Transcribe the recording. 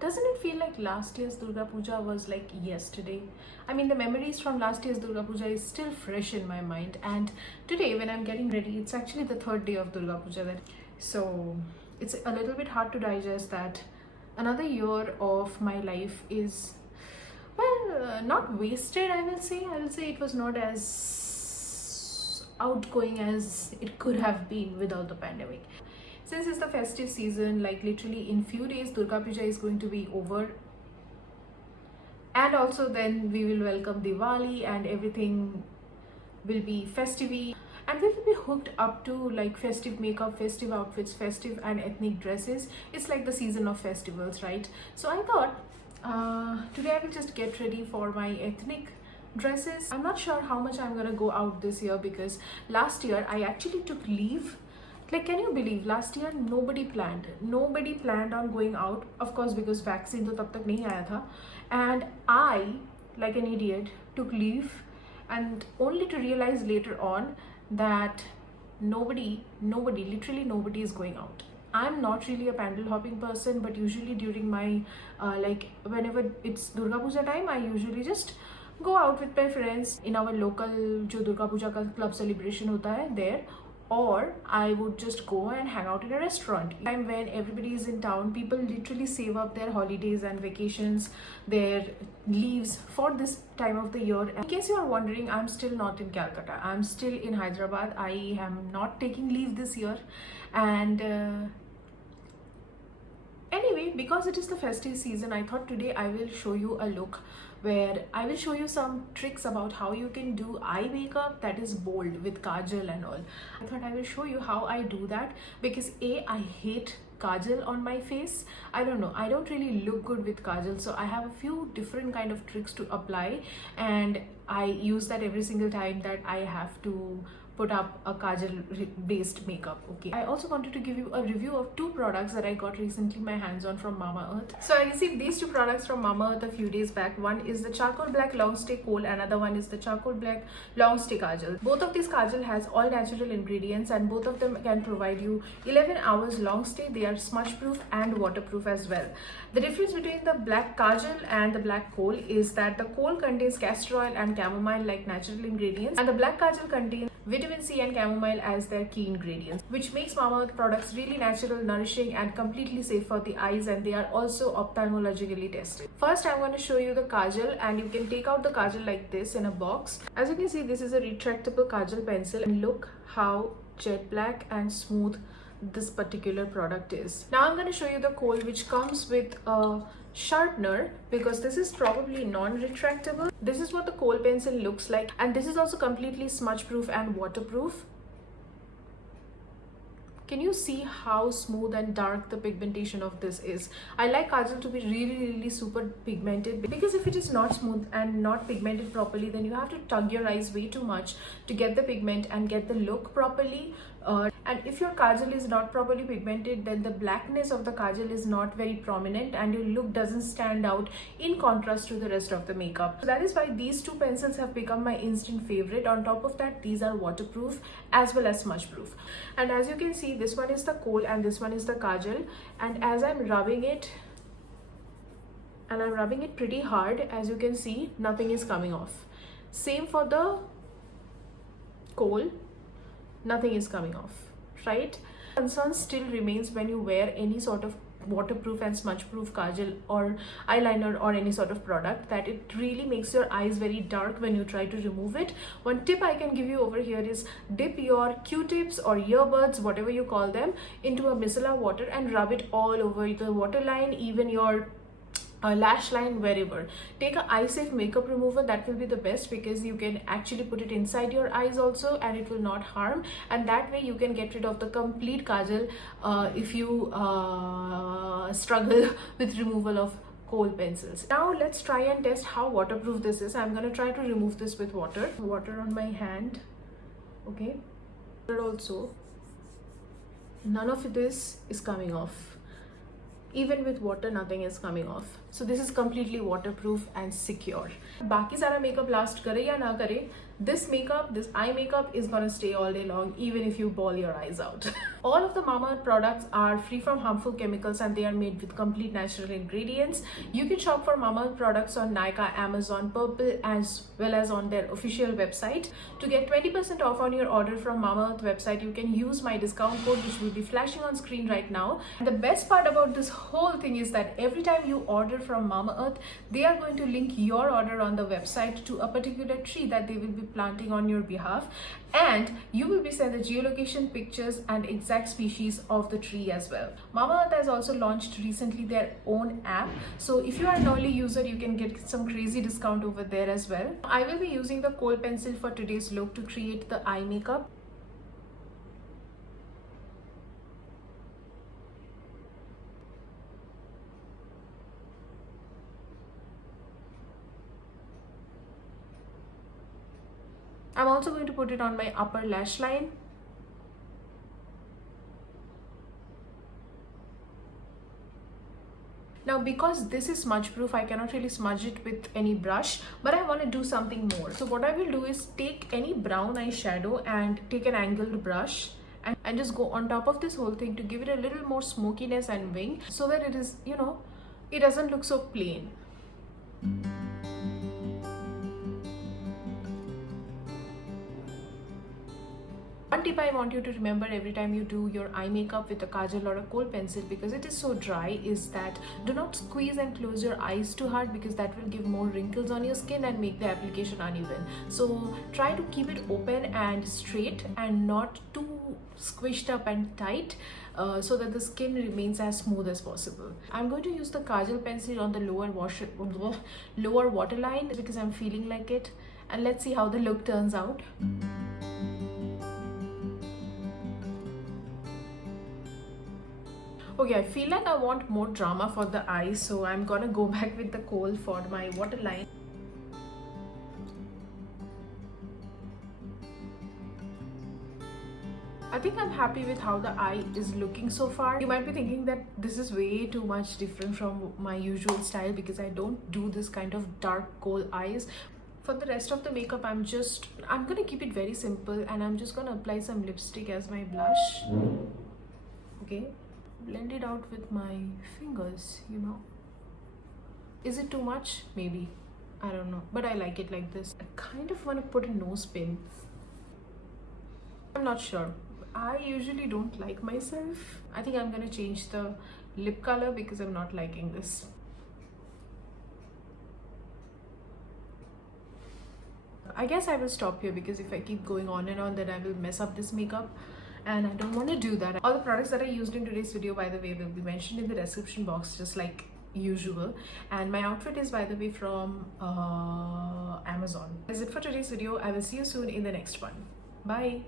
Doesn't it feel like last year's Durga Puja was like yesterday? I mean, the memories from last year's Durga Puja is still fresh in my mind. And today, when I'm getting ready, it's actually the third day of Durga Puja. So it's a little bit hard to digest that another year of my life is, well, not wasted, I will say. I will say it was not as outgoing as it could have been without the pandemic. Since it's the festive season, like literally in few days Durga Puja is going to be over, and also then we will welcome Diwali and everything will be festive, and we will be hooked up to like festive makeup, festive outfits, festive and ethnic dresses. It's like the season of festivals, right? So I thought today I will just get ready for my ethnic dresses. I'm not sure how much I'm gonna go out this year because last year I actually took leave. Like, can you believe last year nobody planned on going out, of course, because vaccine to tab tak nahi aaya tha, and I, like an idiot, took leave, and only to realize later on that literally nobody is going out. I'm not really a pandal hopping person, but usually during my like whenever it's Durga Puja time, I usually just go out with my friends in our local jo Durga Puja ka club celebration hota hai there, or I would just go and hang out in a restaurant. Time when everybody is in town, people literally save up their holidays and vacations, their leaves for this time of the year. In case you are wondering, I'm still not in Calcutta. I'm still in Hyderabad. I am not taking leave this year, and anyway, because it is the festive season, I thought today I will show you a look where I will show you some tricks about how you can do eye makeup that is bold with kajal and all. I thought I will show you how I do that because I hate kajal on my face. I don't know, I don't really look good with kajal, so I have a few different kind of tricks to apply, and I use that every single time that I have to put up a kajal based makeup. Okay, I also wanted to give you a review of two products that I got recently my hands on from Mamaearth. So I received these two products from Mamaearth a few days back. One is the charcoal black long stay kohl, another one is the charcoal black long stay kajal. Both of these kajal has all natural ingredients, and both of them can provide you 11 hours long stay. They are smudge proof and waterproof as well. The difference between the black kajal and the black kohl is that the kohl contains castor oil and chamomile like natural ingredients, and the black kajal contains vitamin C and chamomile as their key ingredients, which makes Mamaearth products really natural, nourishing and completely safe for the eyes, and they are also ophthalmologically tested. First, I'm going to show you the kajal, and you can take out the kajal like this in a box. As you can see, this is a retractable kajal pencil, and look how jet black and smooth this particular product is. Now I'm going to show you the kohl, which comes with a sharpener because this is probably non-retractable. This is what the kohl pencil looks like, and this is also completely smudge proof and waterproof. Can you see how smooth and dark the pigmentation of this is? I like kajal to be really super pigmented, because if it is not smooth and not pigmented properly, then you have to tug your eyes way too much to get the pigment and get the look properly. And if your kajal is not properly pigmented, then the blackness of the kajal is not very prominent and your look doesn't stand out in contrast to the rest of the makeup. So that is why these two pencils have become my instant favorite. On top of that, these are waterproof as well as smudge proof. And as you can see, this one is the kohl and this one is the kajal, and as I'm rubbing it, and I'm rubbing it pretty hard, as you can see, nothing is coming off. Same for the kohl, nothing is coming off, right? Concern still remains when you wear any sort of waterproof and smudge proof kajal or eyeliner or any sort of product, that it really makes your eyes very dark when you try to remove it. One tip I can give you over here is dip your q-tips or earbuds, whatever you call them, into a micellar water and rub it all over the waterline, even your lash line, wherever. Take a eye safe makeup remover, that will be the best, because you can actually put it inside your eyes also and it will not harm, and that way you can get rid of the complete kajal if you struggle with removal of kohl pencils. Now let's try and test how waterproof this is. I'm going to try to remove this with water on my hand. Okay, also none of this is coming off. Even with water, nothing is coming off. So this is completely waterproof and secure. बाकी सारा makeup last करे या ना करे, this makeup, this eye makeup is gonna stay all day long even if you bawl your eyes out. All of the Mamaearth products are free from harmful chemicals and they are made with complete natural ingredients. You can shop for Mamaearth products on Nykaa, Amazon, Purple, as well as on their official website. To get 20% off on your order from Mamaearth website, you can use my discount code, which will be flashing on screen right now. And the best part about this whole thing is that every time you order from Mamaearth, they are going to link your order on the website to a particular tree that they will be planting on your behalf, and you will be sent the geolocation pictures and exact species of the tree as well. Mamaearth has also launched recently their own app, so if you are an early user, you can get some crazy discount over there as well. I will be using the kohl pencil for today's look to create the eye makeup. I'm also going to put it on my upper lash line. Now, because this is smudge proof, I cannot really smudge it with any brush, but I want to do something more. So what I will do is take any brown eyeshadow and take an angled brush and just go on top of this whole thing to give it a little more smokiness and wing, so that it is, you know, it doesn't look so plain. One tip I want you to remember every time you do your eye makeup with a kajal or a kohl pencil, because it is so dry, is that do not squeeze and close your eyes too hard, because that will give more wrinkles on your skin and make the application uneven. So try to keep it open and straight and not too squished up and tight, so that the skin remains as smooth as possible. I'm going to use the kajal pencil on the lower waterline because I'm feeling like it, and let's see how the look turns out. Okay, I feel like I want more drama for the eyes, so I'm gonna go back with the kohl for my waterline. I think I'm happy with how the eye is looking so far. You might be thinking that this is way too much different from my usual style, because I don't do this kind of dark kohl eyes. For the rest of the makeup, I'm gonna keep it very simple, and I'm just gonna apply some lipstick as my blush. Okay. Blend it out with my fingers, you know. Is it too much? Maybe. I don't know. But I like it like this. I kind of want to put a nose pin. I'm not sure. I usually don't like myself. I think I'm going to change the lip color because I'm not liking this. I guess I will stop here, because if I keep going on and on, then I will mess up this makeup, and I don't want to do that. All the products that I used in today's video, by the way, will be mentioned in the description box just like usual. And my outfit is, by the way, from Amazon. That's it for today's video. I will see you soon in the next one. Bye.